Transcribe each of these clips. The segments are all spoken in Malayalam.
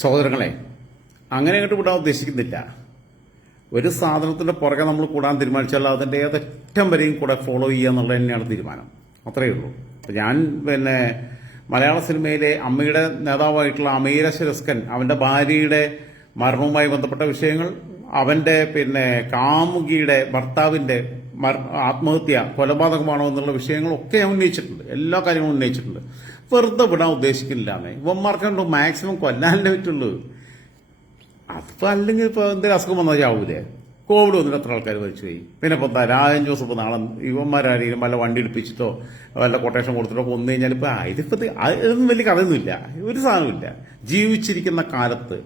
സഹോദരങ്ങളെ, അങ്ങനെ അങ്ങോട്ട് വിടാൻ ഉദ്ദേശിക്കുന്നില്ല. ഒരു സാധനത്തിന്റെ പുറകെ നമ്മൾ കൂടാൻ തീരുമാനിച്ചാൽ അതിന്റെ ഏതറ്റം വരെയും കൂടെ ഫോളോ ചെയ്യുക എന്നുള്ളത് തന്നെയാണ് തീരുമാനം. അത്രയേ ഉള്ളൂ. ഞാൻ മലയാള സിനിമയിലെ അമ്മയുടെ നേതാവായിട്ടുള്ള അമീര ശിരസ്കൻ, അവന്റെ ഭാര്യയുടെ മരണവുമായി ബന്ധപ്പെട്ട വിഷയങ്ങൾ, അവന്റെ കാമുകിയുടെ ഭർത്താവിന്റെ ആത്മഹത്യ കൊലപാതകമാണോ എന്നുള്ള വിഷയങ്ങളൊക്കെ ഞാൻ ഉന്നയിച്ചിട്ടുണ്ട്. എല്ലാ കാര്യങ്ങളും ഉന്നയിച്ചിട്ടുണ്ട്. വെറുതെ വിടാൻ ഉദ്ദേശിക്കുന്നില്ലാന്നേ. ഇവന്മാർക്കുണ്ടോ മാക്സിമം കൊല്ലാനേ പറ്റുള്ളൂ. അതിപ്പോ അല്ലെങ്കിൽ ഇപ്പൊ എന്തെങ്കിലും അസുഖം വന്നാൽ ചാവൂലേ? കോവിഡ് വന്നിട്ട് എത്ര ആൾക്കാർ മരിച്ചുപോയി. പിന്നെ ഇപ്പൊ രാജൻ ജോസഫ് നാളെ ഇവന്മാരാരെയും വല്ല വണ്ടി എടുപ്പിച്ചിട്ടോ വല്ല കൊട്ടേഷൻ കൊടുത്തിട്ടോ കൊന്നു കഴിഞ്ഞാൽ ഇപ്പൊ ഇതൊന്നും വലിയ കഥയൊന്നുമില്ല. ഒരു സാധനമില്ല. ജീവിച്ചിരിക്കുന്ന കാലത്ത്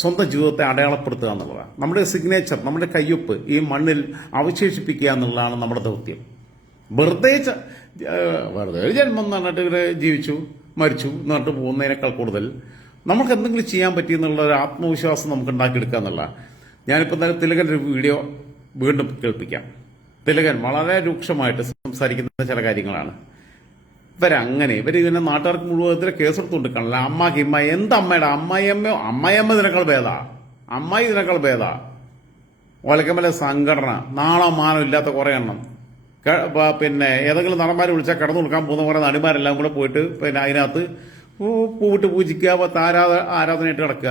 സ്വന്തം ജീവിതത്തെ അടയാളപ്പെടുത്തുക എന്നുള്ളതാണ് നമ്മുടെ സിഗ്നേച്ചർ, നമ്മുടെ കയ്യൊപ്പ് ഈ മണ്ണിൽ അവശേഷിപ്പിക്കുക എന്നുള്ളതാണ് നമ്മുടെ ദൗത്യം. വെറുതെ ഒരു ജന്മം എന്ന് പറഞ്ഞിട്ട് ഇവര് ജീവിച്ചു മരിച്ചു എന്ന് പറഞ്ഞിട്ട് പോകുന്നതിനേക്കാൾ കൂടുതൽ നമുക്ക് എന്തെങ്കിലും ചെയ്യാൻ പറ്റിയെന്നുള്ള ഒരു ആത്മവിശ്വാസം നമുക്ക് ഉണ്ടാക്കിയെടുക്കുക എന്നുള്ള. ഞാനിപ്പോൾ എന്തായാലും തിലകന്റെ ഒരു വീഡിയോ വീണ്ടും കേൾപ്പിക്കാം. തിലകൻ വളരെ രൂക്ഷമായിട്ട് സംസാരിക്കുന്ന ചില കാര്യങ്ങളാണ്. ഇവരിങ്ങനെ നാട്ടുകാർക്ക് മുഴുവൻ ഇതിനെ കേസെടുത്തുകൊണ്ട് കാണില്ല. അമ്മ എന്ത് അമ്മയുടെ അമ്മായിയമ്മ ഇതിനേക്കാൾ ഭേദാ, അമ്മായി ഇതിനേക്കാൾ ഭേദാ. ഒലക്കമല സംഘടന നാളോ മാനോ ഇല്ലാത്ത കുറെ എണ്ണം ഏതെങ്കിലും നടന്മാരെ വിളിച്ചാൽ കടന്നു കൊടുക്കാൻ പോകുന്ന കുറെ നടിമാരെല്ലാം കൂടെ പോയിട്ട് അതിനകത്ത് പൂവിട്ട് പൂജിക്കുക, ആരാധനയായിട്ട് കിടക്കുക.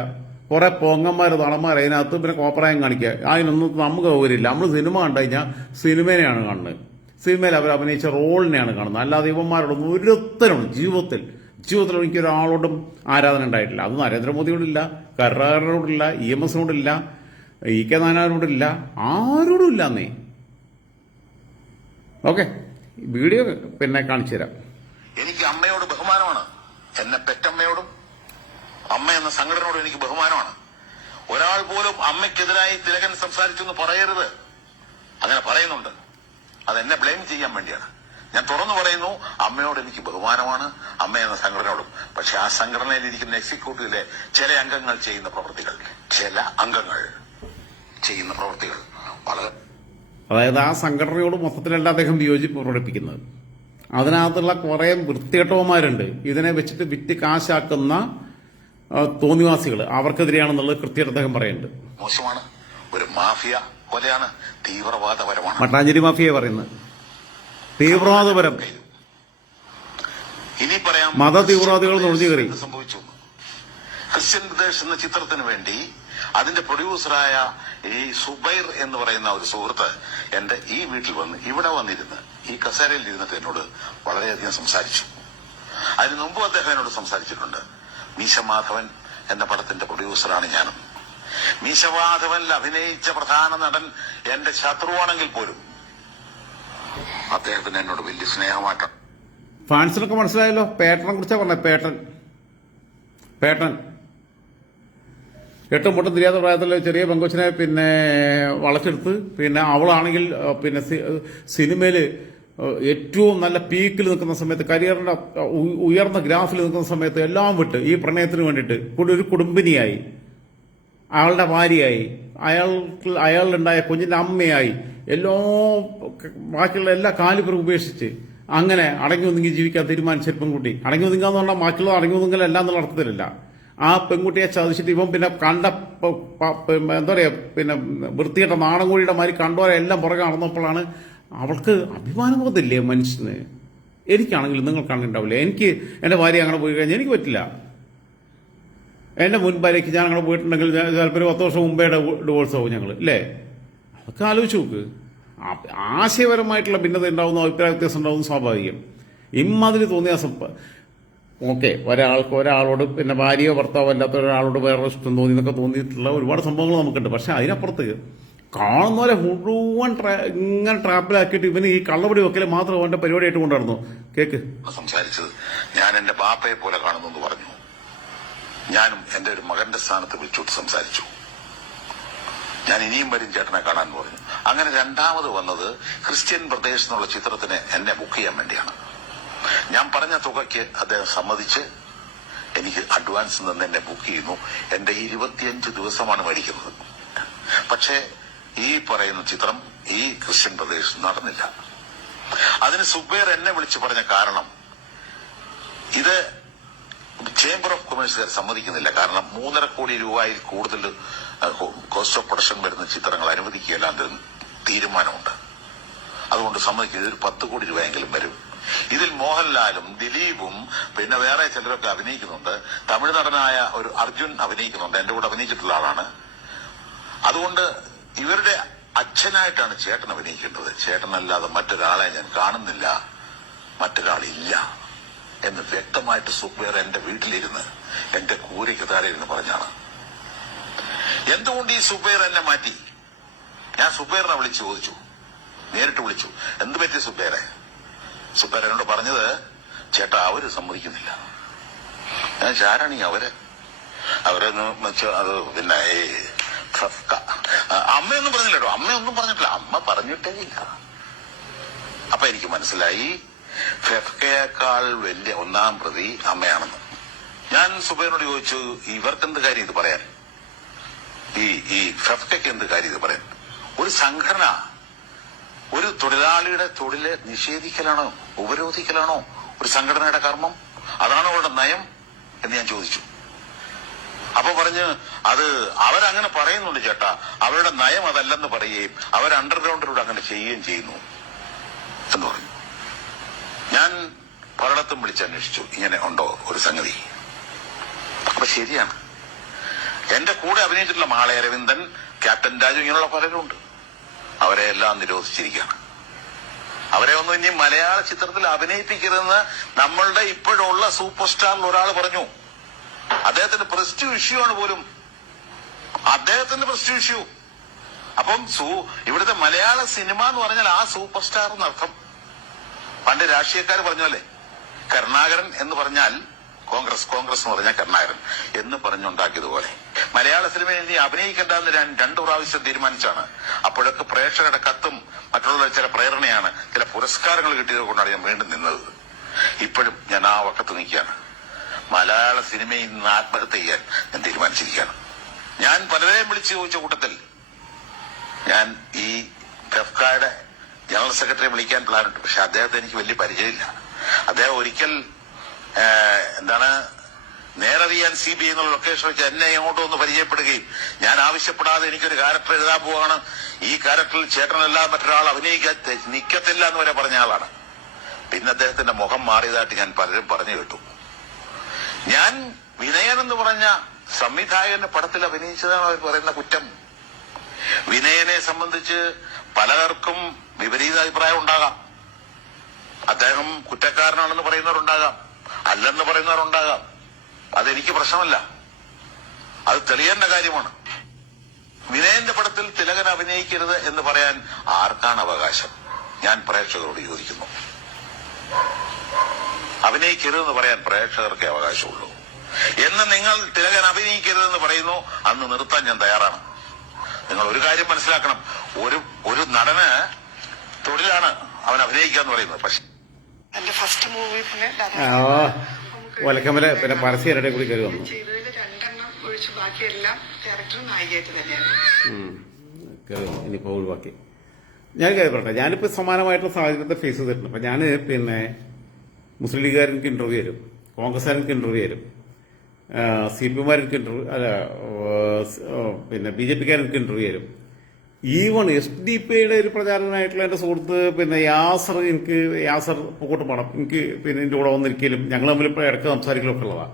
കുറെ പൊങ്ങന്മാർ നടന്മാർ അതിനകത്ത് കോപ്രായം കാണിക്കുക. അതിനൊന്നും നമുക്ക് സൗകര്യമില്ല. നമ്മൾ സിനിമ കണ്ടു കഴിഞ്ഞാൽ സിനിമേനെയാണ് കാണുന്നത്. സിനിമയിൽ അവർ അഭിനയിച്ച റോളിനെയാണ് കാണുന്നത്. അല്ലാതെ ഇവന്മാരോടൊന്നും ഒരുത്തരും ജീവിതത്തിൽ എനിക്കൊരാളോടും ആരാധന ഉണ്ടായിട്ടില്ല. അത് നരേന്ദ്രമോദിയോടില്ല, കരുണാകരനോടില്ല, EMS നോടില്ല, EK നായനാരോടില്ല, ആരോടും ഇല്ലാന്നേ. ഓക്കെ, വീഡിയോ കാണിച്ചു തരാം. എനിക്ക് അമ്മയോട് ബഹുമാനമാണ്. എന്നെ പെറ്റമ്മയോടും അമ്മ എന്ന സംഘടനയോടും എനിക്ക് ബഹുമാനമാണ്. ഒരാൾ പോലും അമ്മയ്ക്കെതിരായി തിലകൻ സംസാരിച്ചു എന്ന് പറയരുത്. അങ്ങനെ പറയുന്നുണ്ട്. അതെന്നെ ബ്ലെയിം ചെയ്യാൻ വേണ്ടിയാണ്. ഞാൻ തുറന്നു പറയുന്നു, അമ്മയോട് എനിക്ക് ബഹുമാനമാണ്, അമ്മ എന്ന സംഘടനയോടും. പക്ഷെ ആ സംഘടനയിൽ ഇരിക്കുന്ന എക്സിക്യൂട്ടീവിലെ ചില അംഗങ്ങൾ ചെയ്യുന്ന പ്രവൃത്തികൾ വളരെ, അതായത് ആ സംഘടനയോട് മൊത്തത്തിലല്ല അദ്ദേഹം വിയോജിപ്പ് പ്രകടിപ്പിക്കുന്നത്. അതിനകത്തുള്ള കുറെ വൃത്തികെട്ടവന്മാരുണ്ട്. ഇതിനെ വെച്ചിട്ട് വിറ്റ് കാശാക്കുന്ന തോന്നിവാസികൾ, അവർക്കെതിരെയാണെന്നുള്ളത് കൃത്യമായിട്ട് അദ്ദേഹം പറയുന്നുണ്ട്. മോശമാണ്, ഒരു മാഫിയ പോലെയാണ്, തീവ്രവാദപരമാണ്. മട്ടാഞ്ചേരി മാഫിയ പറയുന്നത് തീവ്രവാദപരം. ഇനി പറയാം, മത തീവ്രവാദികൾ നുഴഞ്ഞു കയറി. സംഭവിച്ചു. ക്രിസ്ത്യൻ പ്രദേശ് എന്ന ചിത്രത്തിന് വേണ്ടി അതിന്റെ പ്രൊഡ്യൂസറായ ഈ സുബൈർ എന്ന് പറയുന്ന ഒരു സുഹൃത്ത് എന്റെ ഈ വീട്ടിൽ ഇവിടെ വന്നിരുന്ന് ഈ കസേരയിൽ ഇരുന്നിട്ട് എന്നോട് വളരെയധികം സംസാരിച്ചു. അതിനു മുമ്പ് അദ്ദേഹം എന്നോട് സംസാരിച്ചിട്ടുണ്ട്. മീശമാധവൻ എന്ന പടത്തിന്റെ പ്രൊഡ്യൂസറാണ് ഞാനും. മീശമാധവനിൽ അഭിനയിച്ച പ്രധാന നടൻ എന്റെ ശത്രുവാണെങ്കിൽ പോലും അദ്ദേഹത്തിന് എന്നോട് വലിയ സ്നേഹമായിട്ടാണ്. ഫാൻസിനൊക്കെ മനസ്സിലായല്ലോ. പേട്ടനെ കുറിച്ചാ പറഞ്ഞത്. പേട്ടൻ എട്ടും പൊട്ടും തിരിയാത്ത പ്രായത്തിൽ ചെറിയ പെങ്കൊച്ചിനെ വളച്ചെടുത്ത് അവളാണെങ്കിൽ സിനിമയിൽ ഏറ്റവും നല്ല പീക്കിൽ നിൽക്കുന്ന സമയത്ത്, കരിയറിന്റെ ഉയർന്ന ഗ്രാഫിൽ നിൽക്കുന്ന സമയത്ത് എല്ലാം വിട്ട് ഈ പ്രണയത്തിന് വേണ്ടിയിട്ട് ഒരു കുടുംബിനിയായി, അയാളുടെ ഭാര്യയായി, അയാളുണ്ടായ കുഞ്ഞിന്റെ അമ്മയായി, ബാക്കിയുള്ള എല്ലാ കാലിപ്പുറം ഉപേക്ഷിച്ച് അങ്ങനെ അടങ്ങി ഒതുങ്ങി ജീവിക്കാൻ തീരുമാനിച്ച പെൺകുട്ടി. അടങ്ങി ഒതുങ്ങാന്ന് പറഞ്ഞാൽ ബാക്കിയുള്ള അടങ്ങി ഒതുങ്ങലല്ല എന്നുള്ള അർത്ഥത്തിലല്ല. ആ പെൺകുട്ടിയെ ചതിച്ചിട്ട് ഇവൻ കണ്ട എന്താ പറയാ വൃത്തികെട്ട നാടൻകോഴിയുടെ മാതിരി കണ്ടോരെ എല്ലാം പുറകെ നടന്നപ്പോഴാണ് അവൾക്ക് അഭിമാനബോധമില്ലേ മനുഷ്യന്. എനിക്കാണെങ്കിലും നിങ്ങൾക്കാണെങ്കിൽ ഉണ്ടാവില്ല. എനിക്ക് എന്റെ ഭാര്യ അങ്ങനെ പോയി കഴിഞ്ഞാൽ എനിക്ക് പറ്റില്ല. എന്റെ മുൻ ഭാര്യയ്ക്ക് ഞാൻ അങ്ങനെ പോയിട്ടുണ്ടെങ്കിൽ ചിലപ്പോൾ 10 വർഷം മുമ്പേ ഡിവോഴ്സ് ആവും ഞങ്ങൾ, ഇല്ലേ? അതൊക്കെ ആലോചിച്ച് നോക്ക്. ആശയപരമായിട്ടുള്ള ഭിന്നത ഉണ്ടാവുന്ന, അഭിപ്രായ വ്യത്യാസം ഉണ്ടാവുന്ന സ്വാഭാവികം. ഇമ്മാതിരി തോന്നിയ ഓക്കെ, ഒരാളോട് ഭാര്യയോ ഭർത്താവോ അല്ലാത്ത ഒരാളോട് വേറെ ഇഷ്ടം തോന്നി എന്നൊക്കെ തോന്നിയിട്ടുള്ള ഒരുപാട് സംഭവങ്ങൾ നമുക്കുണ്ട്. പക്ഷെ അതിനപ്പുറത്ത് കാണുന്നവരെ മുഴുവൻ ഇങ്ങനെ ട്രാപ്പിലാക്കിയിട്ട് ഇവന് ഈ കള്ളപടി വെക്കല് മാത്രം അവന്റെ പരിപാടിയായിട്ട് കൊണ്ടുവരുന്നു. കേക്ക് സംസാരിച്ചത് ഞാൻ എന്റെ ബാപ്പയെ പോലെ കാണുന്നു എന്ന് പറഞ്ഞു. ഞാനും എന്റെ ഒരു മകന്റെ സ്ഥാനത്ത് വിളിച്ചോട്ട് സംസാരിച്ചു. ഞാൻ ഇനിയും വരും ചേട്ടനെ കാണാൻ പറഞ്ഞു. അങ്ങനെ രണ്ടാമത് വന്നത് ക്രിസ്ത്യൻ പ്രദേശ് എന്നുള്ള ചിത്രത്തിന് എന്നെ ബുക്ക് ചെയ്യാൻ വേണ്ടിയാണ്. ഞാൻ പറഞ്ഞ തുകയ്ക്ക് അദ്ദേഹം സമ്മതിച്ച് എനിക്ക് അഡ്വാൻസ് നിന്ന് എന്നെ ബുക്ക് ചെയ്യുന്നു. എന്റെ 25 ദിവസമാണ് മേടിക്കുന്നത്. പക്ഷേ ഈ പറയുന്ന ചിത്രം ഈ ക്രിസ്ത്യൻ പ്രദേശ് നടന്നില്ല. അതിന് സുബൈർ എന്നെ വിളിച്ചു പറഞ്ഞ കാരണം, ഇത് ചേംബർ ഓഫ് കൊമേഴ്സുകാർ സമ്മതിക്കുന്നില്ല. കാരണം 3.5 കോടി രൂപയിൽ കൂടുതൽ കോസ്റ്റ് ഓഫ് പ്രൊഡക്ഷൻ വരുന്ന ചിത്രങ്ങൾ അനുവദിക്കുകയില്ല എന്നൊരു തീരുമാനമുണ്ട്. അതുകൊണ്ട് സമ്മതിക്കുന്നത് ഒരു 10 കോടി രൂപയെങ്കിലും വരും. ഇതിൽ മോഹൻലാലും ദിലീപും പിന്നെ വേറെ ചിലരൊക്കെ അഭിനയിക്കുന്നുണ്ട്. തമിഴ് നടനായ ഒരു അർജുൻ അഭിനയിക്കുന്നുണ്ട്, എന്റെ കൂടെ അഭിനയിച്ചിട്ടുള്ള ആളാണ്. അതുകൊണ്ട് ഇവരുടെ അച്ഛനായിട്ടാണ് ചേട്ടൻ അഭിനയിക്കേണ്ടത്. ചേട്ടനല്ലാതെ മറ്റൊരാളെ ഞാൻ കാണുന്നില്ല, മറ്റൊരാളില്ല എന്ന് വ്യക്തമായിട്ട് സുബേർ എന്റെ വീട്ടിലിരുന്ന് എന്റെ കൂരയ്ക്ക് താഴെ ഇരുന്ന് പറഞ്ഞാണ്. എന്തുകൊണ്ട് ഈ സുബേർ എന്നെ മാറ്റി? ഞാൻ സുബേറിനെ വിളിച്ചു ചോദിച്ചു, നേരിട്ട് വിളിച്ചു, എന്ത് പറ്റി സുബേറെ? സുബേർ എന്നോട് പറഞ്ഞത്, ചേട്ടാ അവര് സമ്മതിക്കുന്നില്ല. ഞാൻ ആരാണ് ഈ അവരെന്ന് വെച്ചാൽ അത് പിന്നെ അമ്മയൊന്നും പറഞ്ഞില്ല കേട്ടോ, അമ്മയൊന്നും പറഞ്ഞിട്ടില്ല, അമ്മ പറഞ്ഞിട്ടേ ഇല്ല. അപ്പൊ എനിക്ക് മനസ്സിലായി ഫെഫ്കയേക്കാൾ വലിയ ഒന്നാം പ്രതി അമ്മയാണെന്ന്. ഞാൻ സുബൈറിനോട് ചോദിച്ചു, ഇവർക്കെന്ത് കാര്യം ഇത് പറയാൻ, ഈ ഫെഫ്കയ്ക്ക് എന്ത് കാര്യം ഇത് പറയാൻ? ഒരു സംഘടന ഒരു തൊഴിലാളിയുടെ തൊഴില് നിഷേധിക്കലാണോ ഉപരോധിക്കലാണോ ഒരു സംഘടനയുടെ കർമ്മം? അതാണോ അവരുടെ നയം എന്ന് ഞാൻ ചോദിച്ചു. അപ്പൊ പറഞ്ഞ് അത് അവരങ്ങനെ പറയുന്നുണ്ട് ചേട്ടാ, അവരുടെ നയം അതല്ലെന്ന് പറയുകയും അവർ അണ്ടർഗ്രൗണ്ടിലൂടെ അങ്ങനെ ചെയ്യുകയും ചെയ്യുന്നു എന്ന് പറഞ്ഞു. ഞാൻ പലയിടത്തും വിളിച്ചന്വേഷിച്ചു, ഇങ്ങനെ ഉണ്ടോ ഒരു സംഗതി. അപ്പൊ ശരിയാണ്. എന്റെ കൂടെ അഭിനയിച്ചിട്ടുള്ള മാള അരവിന്ദൻ, ക്യാപ്റ്റൻ രാജു, ഇങ്ങനെയുള്ള പലരുണ്ട്. അവരെ എല്ലാം നിരോധിച്ചിരിക്കുകയാണ്. അവരെ ഒന്നും ഇനി മലയാള ചിത്രത്തിൽ അഭിനയിപ്പിക്കരുതെന്ന് നമ്മളുടെ ഇപ്പോഴുള്ള സൂപ്പർ സ്റ്റാറിൽ ഒരാൾ പറഞ്ഞു. അദ്ദേഹത്തിന്റെ പ്രസ്റ്റീജ് ഇഷ്യൂ ആണ് പോലും, അദ്ദേഹത്തിന്റെ പ്രസ്റ്റീജ് ഇഷ്യൂ. അപ്പം ഇവിടുത്തെ മലയാള സിനിമ എന്ന് പറഞ്ഞാൽ ആ സൂപ്പർ സ്റ്റാർ എന്നർത്ഥം. പണ്ട് രാഷ്ട്രീയക്കാർ പറഞ്ഞല്ലേ, കരുണാകരൻ എന്ന് പറഞ്ഞാൽ കോൺഗ്രസ് എന്ന് പറഞ്ഞാൽ കരുണാകരൻ എന്ന് പറഞ്ഞുണ്ടാക്കിയതുപോലെ മലയാള സിനിമയിൽ ഇനി അഭിനയിക്കേണ്ടെന്ന് 2 പ്രാവശ്യം തീരുമാനിച്ചാണ്. അപ്പോഴൊക്കെ പ്രേക്ഷകരുടെ കത്തും മറ്റുള്ള ചില പ്രേരണയാണ്, ചില പുരസ്കാരങ്ങൾ കിട്ടിയത് കൊണ്ടാണ് ഞാൻ വീണ്ടും നിന്നത്. ഇപ്പോഴും ഞാൻ ആ വക്കത്ത് നിൽക്കുകയാണ്. മലയാള സിനിമയിൽ നിന്ന് ആത്മഹത്യ ചെയ്യാൻ ഞാൻ തീരുമാനിച്ചിരിക്കുകയാണ്. ഞാൻ പലരെയും വിളിച്ചു ചോദിച്ച കൂട്ടത്തിൽ ഞാൻ ഈ ഫെഫ്കയുടെ ജനറൽ സെക്രട്ടറി വിളിക്കാൻ പ്ലാനുണ്ട്. പക്ഷെ അദ്ദേഹത്തെ എനിക്ക് വലിയ പരിചയമില്ല. അദ്ദേഹം ഒരിക്കൽ നേരറിയാൻ CBI എന്നുള്ള ലൊക്കേഷൻ വെച്ച് എന്നെ എങ്ങോട്ടോ ഒന്ന് പരിചയപ്പെടുകയും ഞാൻ ആവശ്യപ്പെടാതെ എനിക്കൊരു ക്യാരക്ടർ എഴുതാൻ പോവാണ്, ഈ ക്യാരക്ടറിൽ ചേട്ടനല്ലാതെ മറ്റൊരാൾ അഭിനയിക്കാൻ നിൽക്കത്തില്ല എന്ന് വരെ പറഞ്ഞ ആളാണ്. പിന്നെ അദ്ദേഹത്തിന്റെ മുഖം മാറിയതായിട്ട് ഞാൻ പലരും പറഞ്ഞു കേട്ടു. ഞാൻ വിനയൻ എന്ന് പറഞ്ഞ സംവിധായകന്റെ പടത്തിൽ അഭിനയിച്ചതാണ് അവർ പറയുന്ന കുറ്റം. വിനയനെ സംബന്ധിച്ച് പലർക്കും വിപരീത അഭിപ്രായം ഉണ്ടാകാം. അദ്ദേഹം കുറ്റക്കാരനാണെന്ന് പറയുന്നവരുണ്ടാകാം, അല്ലെന്ന് പറയുന്നവരുണ്ടാകാം. അതെനിക്ക് പ്രശ്നമല്ല, അത് തെളിയേണ്ട കാര്യമാണ്. വിനയന്റെ പടത്തിൽ തിലകൻ അഭിനയിക്കരുത് എന്ന് പറയാൻ ആർക്കാണ് അവകാശം? ഞാൻ പ്രേക്ഷകരോട് ചോദിക്കുന്നു. അഭിനയിക്കരുതെന്ന് പറയാൻ പ്രേക്ഷകർക്കേ അവകാശമുള്ളൂ. എന്ന് നിങ്ങൾ തിലകൻ അഭിനയിക്കരുതെന്ന് പറയുന്നു, അന്ന് നിർത്താൻ ഞാൻ തയ്യാറാണ്. നിങ്ങൾ ഒരു കാര്യം മനസ്സിലാക്കണം, ഒരു നടന് തൊഴിലാണ് അവൻ അഭിനയിക്കാന്ന് പറയുന്നത്. പക്ഷെ എന്റെ ഫസ്റ്റ് മൂവി ഒലക്കമല പിന്നെ പരസ്യരുടെ കൂടി കയറി വന്നു ചെയ്തതിൽ 2 ഒഴിച്ച് ബാക്കിയെല്ലാം ക്യാരക്ടർ നായികയായിട്ട് തന്നെയാണ്. കയറി വന്നു. ഇനിയിപ്പോൾ ഒഴിവാക്കി ഞാൻ കാര്യം പറയട്ടെ. ഞാനിപ്പോൾ സമാനമായിട്ടുള്ള സാഹചര്യത്തെ ഫേസ് ചെയ്തിട്ടുണ്ട്. അപ്പം ഞാൻ പിന്നെ മുസ്ലിം ലീഗുകാർക്ക് ഇന്റർവ്യൂ തരും, കോൺഗ്രസ്സുകാർക്ക് ഇന്റർവ്യൂ തരും, CPM-കാർക്ക് ഇന്റർവ്യൂ പിന്നെ BJP-കാർക്ക് ഇന്റർവ്യൂ തരും. ഈവൺ SDP-യുടെ ഒരു പ്രചാരകനായിട്ടുള്ള എന്റെ സുഹൃത്ത് പിന്നെ യാസർ പൂക്കോട്ടുപാടം എനിക്ക് പിന്നെ എന്റെ കൂടെ വന്നിരിക്കലും ഞങ്ങൾ തമ്മിൽ ഇപ്പോൾ ഇടയ്ക്ക് സംസാരിക്കലൊക്കെ ഉള്ളതാണ്.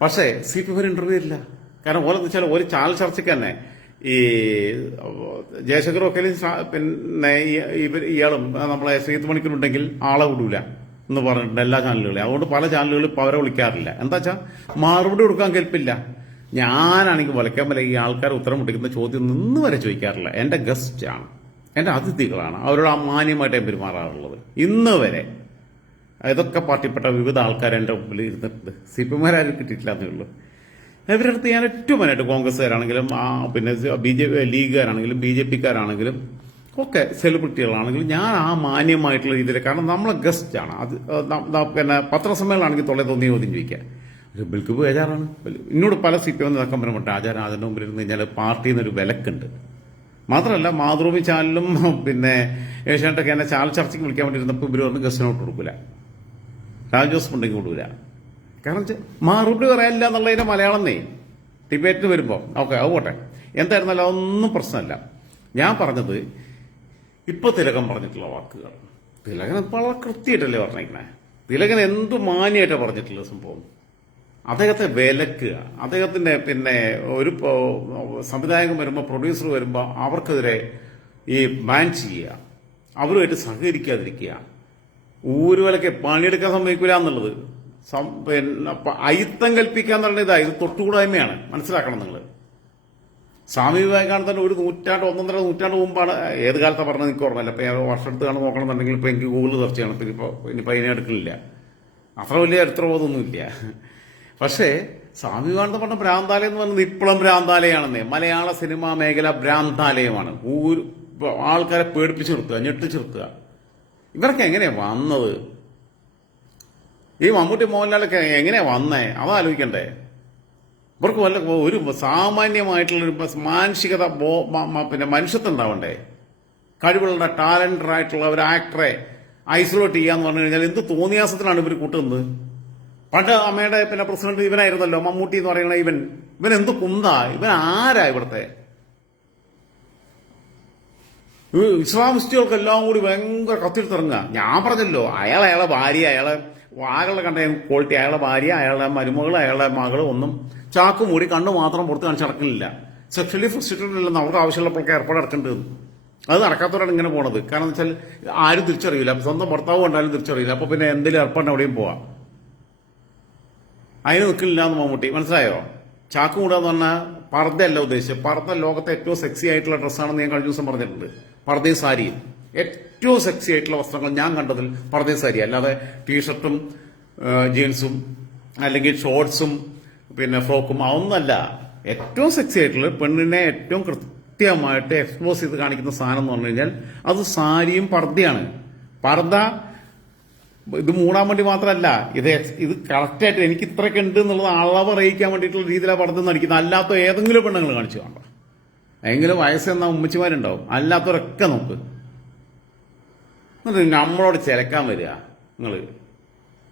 പക്ഷേ CPM ഇന്റർവ്യൂ ഇല്ല. കാരണം ഓരെന്ന് വെച്ചാൽ ഒരു ചാനൽ ചർച്ചയ്ക്ക് തന്നെ ഈ ജയശങ്കർ ഒക്കെയും പിന്നെ ഇയാളും നമ്മളെ ശ്രീത്ത് മണിക്കനുണ്ടെങ്കിൽ ആളെ വിടൂല എന്ന് പറഞ്ഞിട്ടുണ്ട് എല്ലാ ചാനലുകളും. അതുകൊണ്ട് പല ചാനലുകളും ഇപ്പോൾ അവരെ വിളിക്കാറില്ല. എന്താ വെച്ചാൽ മറുപടി കൊടുക്കാൻ കെൽപ്പില്ല. ഞാനാണെങ്കിൽ വലക്കാൻ ഈ ആൾക്കാർ ഉത്തരം മുട്ടിക്കുന്ന ചോദ്യം നിന്ന് വരെ ചോദിക്കാറില്ല. എന്റെ ഗസ്റ്റാണ്, എന്റെ അതിഥികളാണ്, അവരോട് മാന്യമായിട്ട് പെരുമാറാറുള്ളത് ഇന്ന് വരെ. ഇതൊക്കെ പാർട്ടിപ്പെട്ട വിവിധ ആൾക്കാർ എന്റെ മുമ്പിൽ ഇരുന്നിട്ടുണ്ട്. CPM-കാരും കിട്ടിയിട്ടില്ല എന്നേ ഉള്ളൂ. ഇവരുടെ അടുത്ത് ഞാൻ ഏറ്റവും മെയിനായിട്ട് കോൺഗ്രസ്സുകാരാണെങ്കിലും പിന്നെ ലീഗുകാരാണെങ്കിലും BJP-കാരാണെങ്കിലും ഒക്കെ സെലിബ്രിറ്റികളാണെങ്കിലും ഞാൻ ആ മാന്യമായിട്ടുള്ള രീതിയിൽ, കാരണം നമ്മളെ ഗസ്റ്റാണ്. അത് പിന്നെ പത്രസമ്മേളനമാണെങ്കിൽ തൊള്ളേ തോന്നിയ ചോദ്യം ചോദിക്കുക. ബിൽക്ക് ബേജാറാണ്. എന്നോട് പല CPM നടക്കാൻ പറ്റും ആചാരം അതിന്റെ മുമ്പിൽ ഇരുന്ന് കഴിഞ്ഞാൽ പാർട്ടിയിൽ നിന്നൊരു വിലക്കുണ്ട്. മാത്രമല്ല മാതൃഭൂമി ചാനലും പിന്നെ ഏഷ്യാനെറ്റൊക്കെ എന്നെ ചാനൽ ചർച്ചയ്ക്ക് വിളിക്കാൻ വേണ്ടി ഇരുന്നപ്പോൾ ഇവർ പറഞ്ഞ് ഗസ്റ്റിനോട്ട് കൊടുക്കില്ല, രാജ് ജോസഫ് ഉണ്ടെങ്കിൽ കൊടുക്കില്ല. കാരണം മറുപടി പറയാനില്ല എന്നുള്ളതിന്റെ മലയാളം ഡിബേറ്റിന് വരുമ്പോൾ ഓക്കെ അത് പോട്ടെ. എന്തായിരുന്നാലും അതൊന്നും പ്രശ്നമല്ല. ഞാൻ പറഞ്ഞത് ഇപ്പൊ തിലകൻ പറഞ്ഞിട്ടുള്ള വാക്കുകൾ, തിലകൻ വളരെ കൃത്യമായിട്ടല്ലേ പറഞ്ഞിരിക്കണേ. തിലകൻ എന്ത് മാന്യമായിട്ടാണ് പറഞ്ഞിട്ടുള്ള സംഭവം. അദ്ദേഹത്തെ വിലക്കുക, അദ്ദേഹത്തിന്റെ ഒരു സംവിധായകൻ വരുമ്പോൾ, പ്രൊഡ്യൂസർ വരുമ്പോൾ അവർക്കെതിരെ ഈ ബാൻ ചെയ്യുക, അവരുമായിട്ട് സഹകരിക്കാതിരിക്കുക, ഊരുവലൊക്കെ പണിയെടുക്കാൻ സമ്മതിക്കില്ല എന്നുള്ളത്, അയിത്തം കൽപ്പിക്കാന്ന് പറയുന്നത് ഇത് തൊട്ടുകൂടായ്മയാണ്. മനസ്സിലാക്കണം നിങ്ങൾ. സ്വാമി വിവേകാനന്ദൻ ഒരു നൂറ്റാണ്ട് 1.5 നൂറ്റാണ്ട് മുമ്പാണ്, ഏത് കാലത്താണ് പറഞ്ഞത് എനിക്ക് ഓർമ്മയില്ല. ഇപ്പൊ വർഷം എടുത്ത് കാണാൻ നോക്കണമെന്നുണ്ടെങ്കിൽ ഇപ്പൊ എനിക്ക് ഗൂഗിൾ സെർച്ച് ചെയ്യണം. ഇനിയിപ്പോ അതിനെ എടുക്കണില്ല, അത്ര വലിയ ചരിത്രബോധമൊന്നുമില്ല. പക്ഷേ സ്വാമി വിവേകാനന്ദൻ പറഞ്ഞ ഭ്രാന്താലയം എന്ന് പറയുന്നത് ഇപ്പോഴും ഭ്രാന്താലയാണെന്നേ. മലയാള സിനിമാ മേഖല ഭ്രാന്താലയമാണ്. ആൾക്കാരെ പേടിപ്പിച്ചു നിർത്തുക, ഞെട്ടിച്ചു നിർത്തുക. ഇവരൊക്കെ എങ്ങനെയാ വന്നത്? ഈ മമ്മൂട്ടി മോഹൻലാലൊക്കെ എങ്ങനെയാ വന്നേ? അതാലോചിക്കണ്ടേ. ഇവർക്ക് വല്ല ഒരു സാമാന്യമായിട്ടുള്ളൊരു മാനസികത, മനുഷ്യത്വം ഉണ്ടാവണ്ടേ? കഴിവുള്ള ടാലന്റഡ് ആയിട്ടുള്ള ഒരു ആക്ടറെ ഐസൊലേറ്റ് ചെയ്യാന്ന് പറഞ്ഞു കഴിഞ്ഞാൽ എന്ത് തോന്നിയാസത്തിലാണ് ഇവർ കൂട്ടുന്നത്? പണ്ട് അമ്മയുടെ പ്രസിഡന്റ് ഇവനായിരുന്നല്ലോ മമ്മൂട്ടി എന്ന് പറയുന്ന ഇവൻ എന്ത് കുന്താ? ഇവൻ ആരാ ഇവിടുത്തെ? ഇസ്ലാമിസ്റ്റുകൾക്കെല്ലാം കൂടി ഭയങ്കര കത്തിരിത്തിറങ്ങുക. ഞാൻ പറഞ്ഞല്ലോ, അയാളെ ഭാര്യ, ആകളുടെ കണ്ട ക്വാളിറ്റി, അയാളുടെ ഭാര്യ, അയാളുടെ മരുമകൾ, അയാളുടെ മകൾ ഒന്നും ചാക്ക് മൂടി കണ്ണു മാത്രം പുറത്ത് കാണിച്ച് നടക്കുന്നില്ല. സെക്ഷലി ഫ്രസ്ട്രേറ്റഡ് അല്ലെന്ന് അവർക്ക് ആവശ്യമുള്ളപ്പോഴൊക്കെ ഏർപ്പാട് ഇറക്കേണ്ടത്. അത് നടക്കാത്തവരാണ് ഇങ്ങനെ പോണത്. കാരണം എന്ന് വെച്ചാൽ ആരും തിരിച്ചറിയില്ല, സ്വന്തം ഭർത്താവ് കണ്ടാലും തിരിച്ചറിയില്ല. അപ്പൊ പിന്നെ എന്തെങ്കിലും ഏർപ്പാടിന് എവിടെയും പോവാം. അതിന് നിൽക്കില്ല എന്ന് മമ്മൂട്ടി മനസ്സിലായോ? ചാക്ക് മൂടാന്ന് പറഞ്ഞാൽ പർദ്ദയല്ല ഉദ്ദേശിച്ചത്. പർദ്ദ ലോകത്തെ ഏറ്റവും സെക്സി ആയിട്ടുള്ള ഡ്രസ്സാണെന്ന് ഞാൻ കഴിഞ്ഞ ദിവസം പറഞ്ഞിട്ടുണ്ട്. പർദ്ദയും സാരിയും ഏറ്റവും സെക്സി ആയിട്ടുള്ള വസ്ത്രങ്ങൾ ഞാൻ കണ്ടതിൽ പർദ്ദയും സാരി, അല്ലാതെ ടീഷർട്ടും ജീൻസും അല്ലെങ്കിൽ ഷോർട്സും ഫ്രോക്കും അതൊന്നല്ല. ഏറ്റവും സെക്സി ആയിട്ടുള്ള പെണ്ണിനെ ഏറ്റവും കൃത്യമായിട്ട് എക്സ്പോസ് ചെയ്ത് കാണിക്കുന്ന സാധനം എന്ന് പറഞ്ഞു കഴിഞ്ഞാൽ അത് സാരിയും പർദ്ദയാണ്. പർദ്ദ ഇത് മൂടാൻ വേണ്ടി മാത്രമല്ല, ഇത് കറക്റ്റായിട്ട് എനിക്ക് ഇത്രയൊക്കെ ഉണ്ട് എന്നുള്ളത് അളവ് അറിയിക്കാൻ വേണ്ടിയിട്ടുള്ള രീതിയിലാണ് പർദ്ദ നടിക്കുന്നത്. അല്ലാത്ത ഏതെങ്കിലും പെണ്ണുങ്ങൾ കാണിച്ചു കാണണ്ട. എങ്കിലും വയസ്സെന്ന ഉമ്മച്ചിമാരുണ്ടാവും, അല്ലാത്തവരൊക്കെ നോക്ക്. എന്നിട്ട് നമ്മളോട് ചിലക്കാൻ വരിക. നിങ്ങൾ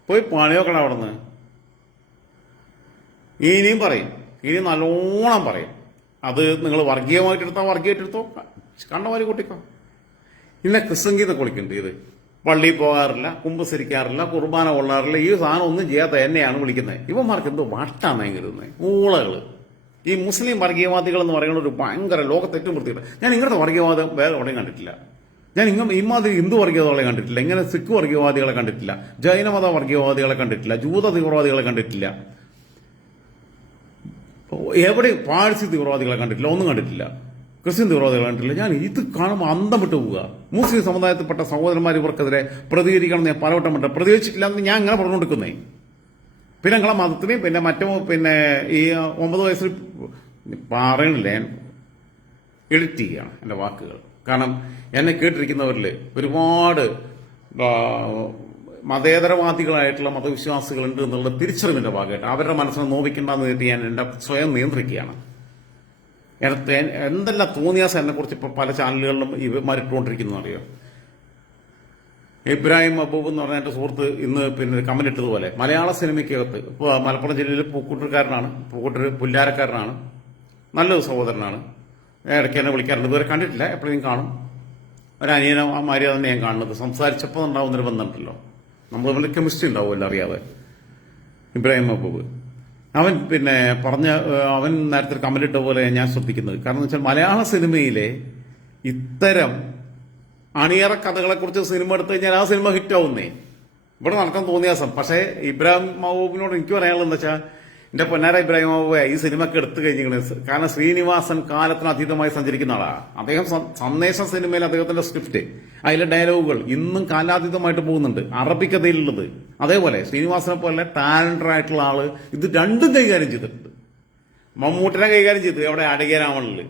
പോയി പണി നോക്കണം അവിടെ നിന്ന്. ഇനിയും പറയും, ഇനി നല്ലോണം പറയും. അത് നിങ്ങൾ വർഗീയമായിട്ടെടുത്തോ, വർഗീയമായിട്ടെടുത്തോ, കണ്ടമാരി കൂട്ടിക്കോ. ഇന്നെ ക്രിസ്സംഗീതം വിളിക്കുന്നുണ്ട്. ഇത് പള്ളിയിൽ പോകാറില്ല, കുമ്പസരിക്കാറില്ല, കുർബാന കൊള്ളാറില്ല, ഈ സാധനം ഒന്നും ചെയ്യാത്ത എന്നെയാണ് വിളിക്കുന്നത്. ഇവന്മാർക്ക് എന്തോ വട്ടാണ് ഭയങ്കര ഊളകള്. ഈ മുസ്ലിം വർഗീയവാദികൾ എന്ന് പറയുന്ന ഒരു ഭയങ്കര ലോകത്ത് ഏറ്റവും വൃത്തിയില്ല. ഞാൻ ഇങ്ങനത്തെ വർഗീയവാദം വേറെ എവിടെയും കണ്ടിട്ടില്ല. ഞാൻ ഇമാതിരി ഹിന്ദു വർഗീയതകളെ കണ്ടിട്ടില്ല, ഇങ്ങനെ സിഖ് വർഗീയവാദികളെ കണ്ടിട്ടില്ല, ജൈനമത വർഗീയവാദികളെ കണ്ടിട്ടില്ല, ജൂത തീവ്രവാദികളെ കണ്ടിട്ടില്ല, എവിടെ പാഴ്സി തീവ്രവാദികളെ കണ്ടിട്ടില്ല, ഒന്നും കണ്ടിട്ടില്ല, ക്രിസ്ത്യൻ തീവ്രവാദികളെ കണ്ടിട്ടില്ല. ഞാൻ ഇത് കാണുമ്പോൾ അന്തം വിട്ടു പോവുക. മുസ്ലിം സമുദായത്തിൽപ്പെട്ട സഹോദരന്മാർ ഇവർക്കെതിരെ പ്രതികരിക്കണം എന്ന് ഞാൻ പലവട്ടം പറ്റ പ്രതികരിച്ചിട്ടില്ല എന്ന് ഞാൻ ഇങ്ങനെ പറഞ്ഞുകൊടുക്കുന്നേ. പിന്നെ നിങ്ങളെ മതത്തിനെയും ഈ 9 വയസ്സിൽ പറയണില്ല, ഞാൻ എഡിറ്റ് ചെയ്യുകയാണ് എൻ്റെ വാക്കുകൾ. കാരണം എന്നെ കേട്ടിരിക്കുന്നവരിൽ ഒരുപാട് മതേതരവാദികളായിട്ടുള്ള മതവിശ്വാസികളുണ്ട് എന്നുള്ള തിരിച്ചറിവിന്റെ ഭാഗമായിട്ട് അവരുടെ മനസ്സിനെ നോവിക്കണ്ടെന്ന് കരുതി ഞാൻ എന്റെ സ്വയം നിയന്ത്രിക്കുകയാണ്. എന്തെല്ലാം തോന്നിയാസം എന്നെ കുറിച്ച് ഇപ്പൊ പല ചാനലുകളിലും ഇവന്മാരിട്ടുകൊണ്ടിരിക്കുന്നു അറിയോ. ഇബ്രാഹിം മഹബൂബ് എന്ന് പറഞ്ഞ എന്റെ സുഹൃത്ത് ഇന്ന് കമന്റ് ഇട്ടതുപോലെ മലയാള സിനിമയ്ക്കകത്ത് ഇപ്പോൾ മലപ്പുറം ജില്ലയിൽ പൂക്കൂട്ടൂർക്കാരനാണ്, പൂക്കൂട്ടൂർ പുല്ലാരക്കാരനാണ്, നല്ലൊരു സഹോദരനാണ്. ഇടയ്ക്ക് എന്നെ വിളിക്കാറുണ്ട്, ഇതുവരെ കണ്ടിട്ടില്ല, എപ്പോഴും കാണും. ഒരനിയനമാരിയ തന്നെ ഞാൻ കാണുന്നത്. സംസാരിച്ചപ്പോൾ ഉണ്ടാവുന്നൊരു ബന്ധമുണ്ടല്ലോ, നമ്മൾ തമ്മിൽ കെമിസ്ട്രി ഉണ്ടാവുമല്ലോ അറിയാതെ. ഇബ്രാഹിം മഹബൂബ് അവൻ അവൻ നേരത്തെ കമന്റ് ഇട്ട പോലെ ഞാൻ ശ്രദ്ധിക്കുന്നത്. കാരണം എന്ന് വെച്ചാൽ മലയാള സിനിമയിലെ ഇത്തരം അണിയറ കഥകളെക്കുറിച്ച് സിനിമ എടുത്തു കഴിഞ്ഞാൽ ആ സിനിമ ഹിറ്റാവുന്നേ. ഇവിടെ നടക്കാൻ തോന്നിയാസം. പക്ഷേ ഇബ്രാഹിം മഹബൂബിനോട് എനിക്ക് പറയാനുള്ളത് എന്താ വെച്ചാൽ, എന്റെ പൊന്നാര ഇബ്രാഹിം മഹബൂബ് ഈ സിനിമയ്ക്ക് എടുത്തു കഴിഞ്ഞിരിക്കുന്നത് കാരണം ശ്രീനിവാസൻ കാലത്തിന് അതീതമായി സഞ്ചരിക്കുന്ന ആളാണ് അദ്ദേഹം. സന്ദേശം സിനിമയിൽ അദ്ദേഹത്തിന്റെ സ്ക്രിപ്റ്റ്, അതിലെ ഡയലോഗുകൾ ഇന്നും കാലാതീതമായിട്ട് പോകുന്നുണ്ട്, അറബിക്കഥയിലുള്ളത്. അതേപോലെ ശ്രീനിവാസനെ പോലെ ടാലന്റഡ് ആയിട്ടുള്ള ആള് ഇത് രണ്ടും കൈകാര്യം ചെയ്തിട്ടുണ്ട്. മമ്മൂട്ടിനെ കൈകാര്യം ചെയ്തു എവിടെ, അഴകിയ രാവണനില്.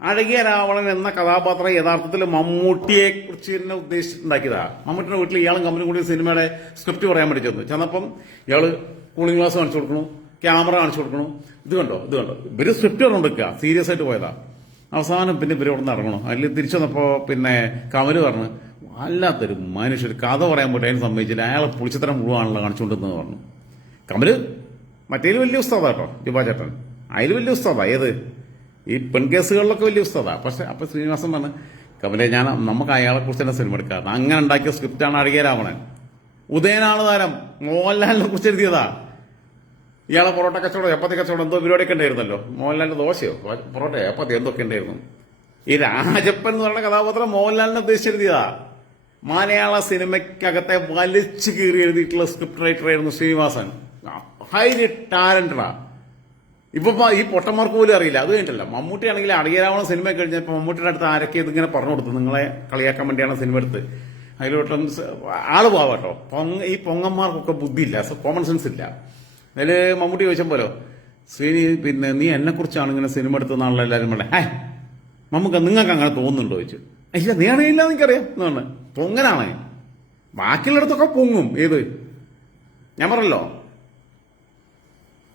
അഴകിയ രാവണൻ എന്ന കഥാപാത്രം യഥാർത്ഥത്തിൽ മമ്മൂട്ടിയെ കുറിച്ച് തന്നെ ഉദ്ദേശിച്ചിട്ടുണ്ടാക്കിയതാ. മമ്മൂട്ടിയുടെ വീട്ടിൽ ഇയാളും കമ്പനി കൂടി സിനിമയുടെ സ്ക്രിപ്റ്റ് പറയാൻ വേണ്ടി ചെന്നപ്പം ഇയാള് കൂളിംഗ് ഗ്ലാസ് കാണിച്ചു കൊടുക്കണു, ക്യാമറ കാണിച്ചു കൊടുക്കണു, ഇത് കണ്ടോ ഇവര് സ്ക്രിപ്റ്റ് പറഞ്ഞെടുക്കുക, സീരിയസ് ആയിട്ട് പോയതാ. അവസാനം ഇവര് ഇവിടെ നിന്ന് ഇറങ്ങണു. അതിൽ തിരിച്ചു വന്നപ്പോ കമല് പറഞ്ഞു, അല്ലാത്തൊരു മനുഷ്യർ കഥ പറയാൻ പോയിട്ട് അതിന് സമ്മതിച്ചില്ല, അയാളെ പുളിച്ചത്തരം മുഴുവാണല്ലോ കാണിച്ചുകൊണ്ടിരുന്നത് പറഞ്ഞു. കമല് മറ്റേതിൽ വലിയ ഉസ്താദാ കേട്ടോ ജുബാ ചേട്ടൻ, അതിൽ വലിയ ഉസ്താദാ. ഏത് ഈ പെൺകേസുകളിലൊക്കെ വലിയ ഉസ്താദാ. പക്ഷെ അപ്പൊ ശ്രീനിവാസൻ പറഞ്ഞു, കമലെ നമുക്ക് അയാളെ കുറിച്ച് തന്നെ സിനിമ എടുക്കാം. അങ്ങനെ ഉണ്ടാക്കിയ സ്ക്രിപ്റ്റാണ് അഴകിയ രാവണൻ. ഉദയനാണ് താരം, മോഹൻലാലിനെ കുറിച്ച് എഴുതിയതാ. ഇയാളെ പൊറോട്ട കച്ചവടം, ചപ്പാത്തി കച്ചവടം എന്തോ പരിപാടിയൊക്കെ ഉണ്ടായിരുന്നല്ലോ. മോഹൻലാലിന്റെ ദോശയോ പൊറോട്ടയോ ചപ്പാത്തി എന്തൊക്കെ ഉണ്ടായിരുന്നു. ഈ രാജപ്പൻ എന്ന് പറയുന്ന കഥാപാത്രം മോഹൻലാലിനെ ഉദ്ദേശിച്ചെഴുതിയതാ. മലയാള സിനിമയ്ക്കകത്തെ വലിച്ചു കീറി എഴുതിയിട്ടുള്ള സ്ക്രിപ്റ്റ് റൈറ്റർ ആയിരുന്നു ശ്രീനിവാസൻ. ഹൈലി ടാലന്റഡാ. ഇപ്പൊ ഈ പൊട്ടന്മാർക്ക് പോലും അറിയില്ല. അത് കഴിഞ്ഞിട്ടല്ല, മമ്മൂട്ടി ആണെങ്കിൽ അടിയരാവണ സിനിമ കഴിഞ്ഞപ്പോൾ മമ്മൂട്ടിയുടെ അടുത്ത് ആരൊക്കെ ഇതിങ്ങനെ പറഞ്ഞു കൊടുത്തു, നിങ്ങളെ കളിയാക്കാൻ വേണ്ടിയാണ് സിനിമ എടുത്ത്. അതിലോട്ടും ആള് പോവാട്ടോ. ഈ പൊങ്ങന്മാർക്കൊക്കെ ബുദ്ധിയില്ല, കോമൺ സെൻസ് ഇല്ല. അതില് മമ്മൂട്ടി ചോദിച്ചപ്പോലോ, ശ്രീനി പിന്നെ നീ എന്നെ കുറിച്ചാണ് ഇങ്ങനെ സിനിമ എടുത്തെന്നാണല്ലോ എല്ലാവരും പറഞ്ഞത്. നിങ്ങൾക്ക് അങ്ങനെ തോന്നുന്നുണ്ടോ ചോദിച്ചു. ഇല്ല, നീ അറിയില്ല, എനിക്കറിയാം എന്ന് പറഞ്ഞു. പൊങ്ങനാണ്. ബാക്കിയുള്ളിടത്തൊക്കെ പൊങ്ങും. ഏത് ഞാൻ പറഞ്ഞല്ലോ,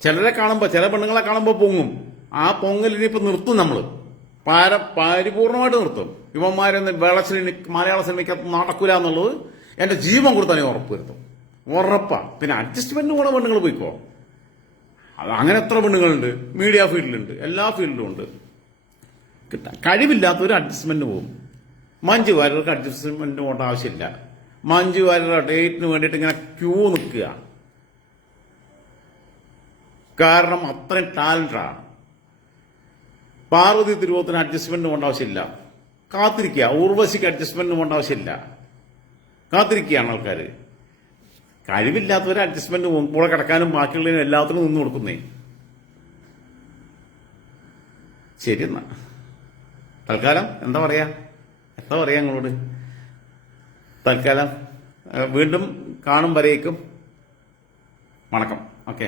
ചിലരെ കാണുമ്പോ, ചില പെണ്ണുങ്ങളെ കാണുമ്പോ പൊങ്ങും. ആ പൊങ്ങൽ ഇനിയിപ്പോ നിർത്തും നമ്മള്, പരിപൂർണമായിട്ട് നിർത്തും. ഇവന്മാരൊന്നും മലയാള സിനിമയ്ക്കകത്ത് നടക്കൂല എന്നുള്ളത് എന്റെ ജീവൻ കൊടുത്താൽ ഉറപ്പുവരുത്തും. ഉറപ്പാ. പിന്നെ അഡ്ജസ്റ്റ്മെന്റിന് കൂടെ പെണ്ണുങ്ങൾ പോയിക്കോ. അത് അങ്ങനെ എത്ര പെണ്ണുങ്ങളുണ്ട്, മീഡിയ ഫീൽഡിലുണ്ട്, എല്ലാ ഫീൽഡിലും ഉണ്ട്. കഴിവില്ലാത്തൊരു അഡ്ജസ്റ്റ്മെന്റ് പോകും. മഞ്ജു വാര്യർക്ക് അഡ്ജസ്റ്റ്മെന്റ് പോകേണ്ട ആവശ്യമില്ല. മഞ്ജു വാര്യരുടെ ഡേറ്റിന് വേണ്ടിയിട്ട് ഇങ്ങനെ ക്യൂ നിൽക്കുക. കാരണം അത്രയും ടാലന്റാണ്. പാർവതി തിരുവോത്തിന് അഡ്ജസ്റ്റ്മെന്റ് പോകേണ്ട ആവശ്യമില്ല, കാത്തിരിക്കുക. ഊർവശിക്ക് അഡ്ജസ്റ്റ്മെന്റ് പോകേണ്ട ആവശ്യമില്ല, കാത്തിരിക്കുകയാണ് ആൾക്കാർ. കഴിവില്ലാത്തവരെ അഡ്ജസ്റ്റ്മെന്റ് പോകും. കൂടെ കിടക്കാനും ബാക്കിയുള്ളതിനും എല്ലാത്തിനും നിന്ന് കൊടുക്കുന്നേ. ശരി എന്നാ തൽക്കാലം എന്താ പറയാ നിങ്ങളോട്. തൽക്കാലം വീണ്ടും കാണും വരേക്കും വണക്കം. ഓക്കെ.